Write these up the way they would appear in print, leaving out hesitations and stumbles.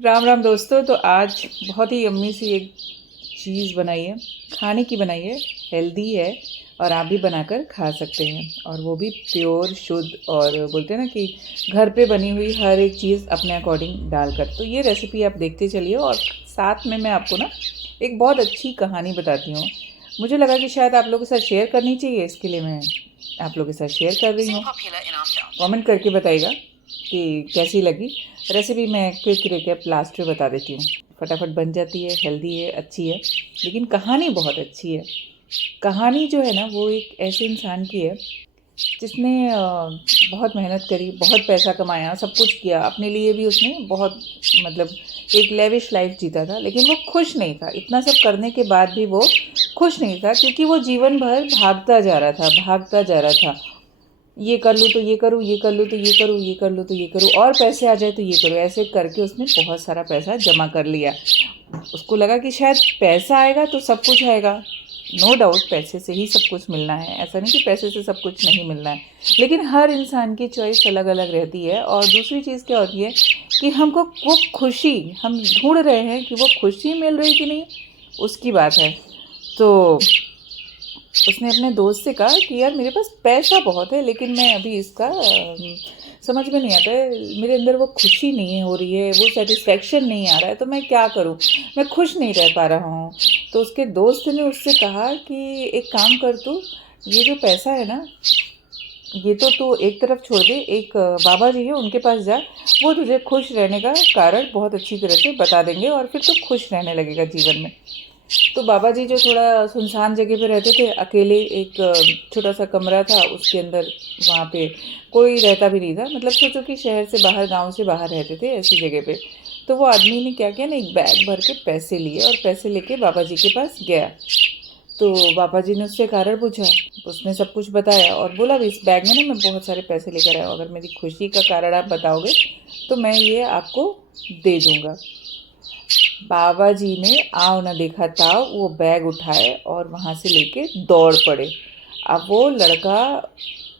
राम राम दोस्तों। तो आज बहुत ही यम्मी सी एक चीज़ बनाई है, खाने की बनाई है, हेल्दी है और आप भी बनाकर खा सकते हैं। और वो भी प्योर शुद्ध, और बोलते हैं ना कि घर पे बनी हुई हर एक चीज़ अपने अकॉर्डिंग डालकर। तो ये रेसिपी आप देखते चलिए और साथ में मैं आपको ना एक बहुत अच्छी कहानी बताती हूँ। मुझे लगा कि शायद आप लोगों के साथ शेयर करनी चाहिए, इसके लिए मैं आप लोगों के साथ शेयर कर रही हूँ। कमेंट करके बताइएगा कि कैसी लगी रेसिपी। मैं क्विक रिकैप लास्ट में बता देती हूँ। फटाफट बन जाती है, हेल्दी है, अच्छी है, लेकिन कहानी बहुत अच्छी है। कहानी जो है ना, वो एक ऐसे इंसान की है जिसने बहुत मेहनत करी, बहुत पैसा कमाया, सब कुछ किया अपने लिए भी। उसने बहुत मतलब एक लेविश लाइफ जीता था, लेकिन वो खुश नहीं था। इतना सब करने के बाद भी वो खुश नहीं था, क्योंकि वो जीवन भर भागता जा रहा था, भागता जा रहा था। ये कर लूँ तो ये करूँ, ये कर लूँ तो ये करूँ, ये कर लूँ तो ये करूँ, और पैसे आ जाए तो ये करूँ। ऐसे करके उसने बहुत सारा पैसा जमा कर लिया। उसको लगा कि शायद पैसा आएगा तो सब कुछ आएगा। नो डाउट पैसे से ही सब कुछ मिलना है, ऐसा नहीं कि पैसे से सब कुछ नहीं मिलना है, लेकिन हर इंसान की चॉइस अलग अलग रहती है। और दूसरी चीज़ क्या होती है कि हमको वो खुशी, हम ढूंढ रहे हैं कि वो खुशी मिल रही कि नहीं, उसकी बात है। तो उसने अपने दोस्त से कहा कि यार मेरे पास पैसा बहुत है, लेकिन मैं अभी इसका समझ में नहीं आता है, मेरे अंदर वो खुशी नहीं हो रही है, वो सेटिस्फैक्शन नहीं आ रहा है, तो मैं क्या करूं, मैं खुश नहीं रह पा रहा हूं। तो उसके दोस्त ने उससे कहा कि एक काम कर तू, ये जो पैसा है ना, ये तो तू एक तरफ छोड़ दे, एक बाबा जी है उनके पास जा, वो तुझे खुश रहने का कारण बहुत अच्छी तरह से बता देंगे और फिर तू खुश रहने लगेगा जीवन में। तो बाबा जी जो थोड़ा सुनसान जगह पे रहते थे, अकेले, एक छोटा सा कमरा था उसके अंदर, वहाँ पे कोई रहता भी नहीं था। मतलब सोचो कि शहर से बाहर, गांव से बाहर रहते थे ऐसी जगह पे। तो वो आदमी ने क्या किया ना, एक बैग भर के पैसे लिए और पैसे लेके बाबा जी के पास गया। तो बाबा जी ने उससे कारण पूछा, उसने सब कुछ बताया और बोला भी इस बैग में ना मैं बहुत सारे पैसे लेकर आया हूँ, अगर मेरी खुशी का कारण आप बताओगे तो मैं ये आपको दे दूँगा। बाबा जी ने आव न देखा ताव वो बैग उठाए और वहाँ से लेके दौड़ पड़े। अब वो लड़का,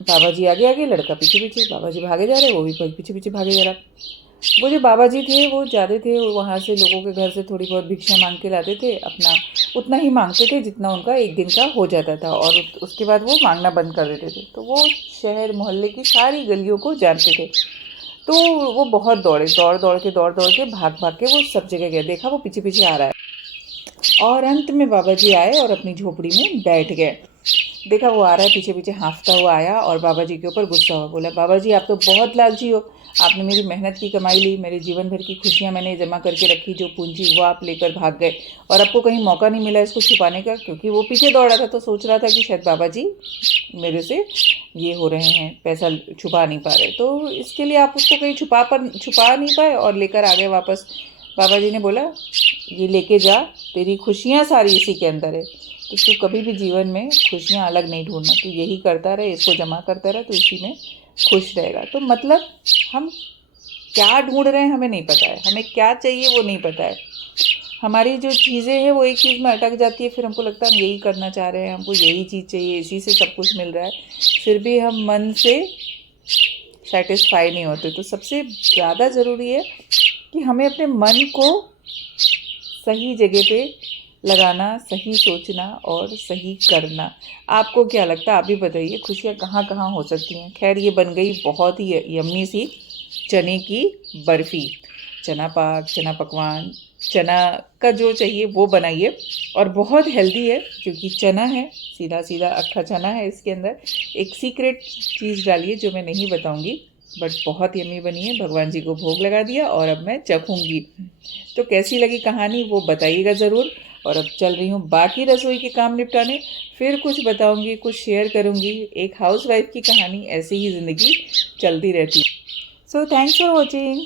बाबा जी आगे आगे, लड़का पीछे पीछे, बाबा जी भागे जा रहे, वो भी पीछे पीछे भागे जा रहा। वो जो बाबा जी थे वो जाते थे वहाँ से, लोगों के घर से थोड़ी बहुत भिक्षा मांग के लाते थे, अपना उतना ही मांगते थे जितना उनका एक दिन का हो जाता था, और उसके बाद वो मांगना बंद कर देते थे। तो वो शहर मोहल्ले की सारी गलियों को जानते थे। तो वो बहुत दौड़े, दौड़ दौड़ के भाग भाग के वो सब जगह गए, देखा वो पीछे पीछे आ रहा है, और अंत में बाबा जी आए और अपनी झोपड़ी में बैठ गए। देखा वो आ रहा है, पीछे पीछे हाँफता हुआ आया और बाबा जी के ऊपर गुस्सा हुआ, बोला बाबा जी आप तो बहुत लालची हो, आपने मेरी मेहनत की कमाई ली, मेरे जीवन भर की खुशियाँ मैंने जमा करके रखी, जो पूंजी वो आप लेकर भाग गए, और आपको कहीं मौका नहीं मिला इसको छुपाने का, क्योंकि वो पीछे दौड़ा था तो सोच रहा था कि शायद बाबा जी मेरे से ये हो रहे हैं, पैसा छुपा नहीं पा रहे, तो इसके लिए आप उसको कहीं छुपा नहीं पाए और लेकर आ गए वापस। बाबा जी ने बोला ये लेके जा, तेरी खुशियाँ सारी इसी के अंदर है, तो तू कभी भी जीवन में खुशियाँ अलग नहीं ढूंढना, तू यही करता रहे, इसको जमा करता रहे, तो इसी में खुश रहेगा। तो मतलब हम क्या ढूंढ रहे हैं हमें नहीं पता है, हमें क्या चाहिए वो नहीं पता है। हमारी जो चीज़ें हैं वो एक चीज़ में अटक जाती है, फिर हमको लगता है हम यही करना चाह रहे हैं, हमको यही चीज़ चाहिए, इसी से सब कुछ मिल रहा है, फिर भी हम मन से सेटिस्फाई नहीं होते। तो सबसे ज़्यादा ज़रूरी है कि हमें अपने मन को सही जगह पे लगाना, सही सोचना और सही करना। आपको क्या लगता है, आप भी बताइए, खुशियाँ कहाँ कहाँ हो सकती हैं। खैर ये बन गई बहुत ही यम्मी सी चने की बर्फ़ी, चना पाक, चना पकवान, चना का जो चाहिए वो बनाइए, और बहुत हेल्दी है क्योंकि चना है, सीधा सीधा अक्खा चना है इसके अंदर। एक सीक्रेट चीज़ डालिए जो मैं नहीं बताऊंगी, बट बहुत यम्मी बनी है, भगवान जी को भोग लगा दिया और अब मैं चखूंगी। तो कैसी लगी कहानी वो बताइएगा ज़रूर। और अब चल रही हूँ बाकी रसोई के काम निपटाने, फिर कुछ बताऊंगी, कुछ शेयर करूंगी। एक हाउसवाइफ की कहानी, ऐसे ही ज़िंदगी चलती रहती है। So thanks for watching.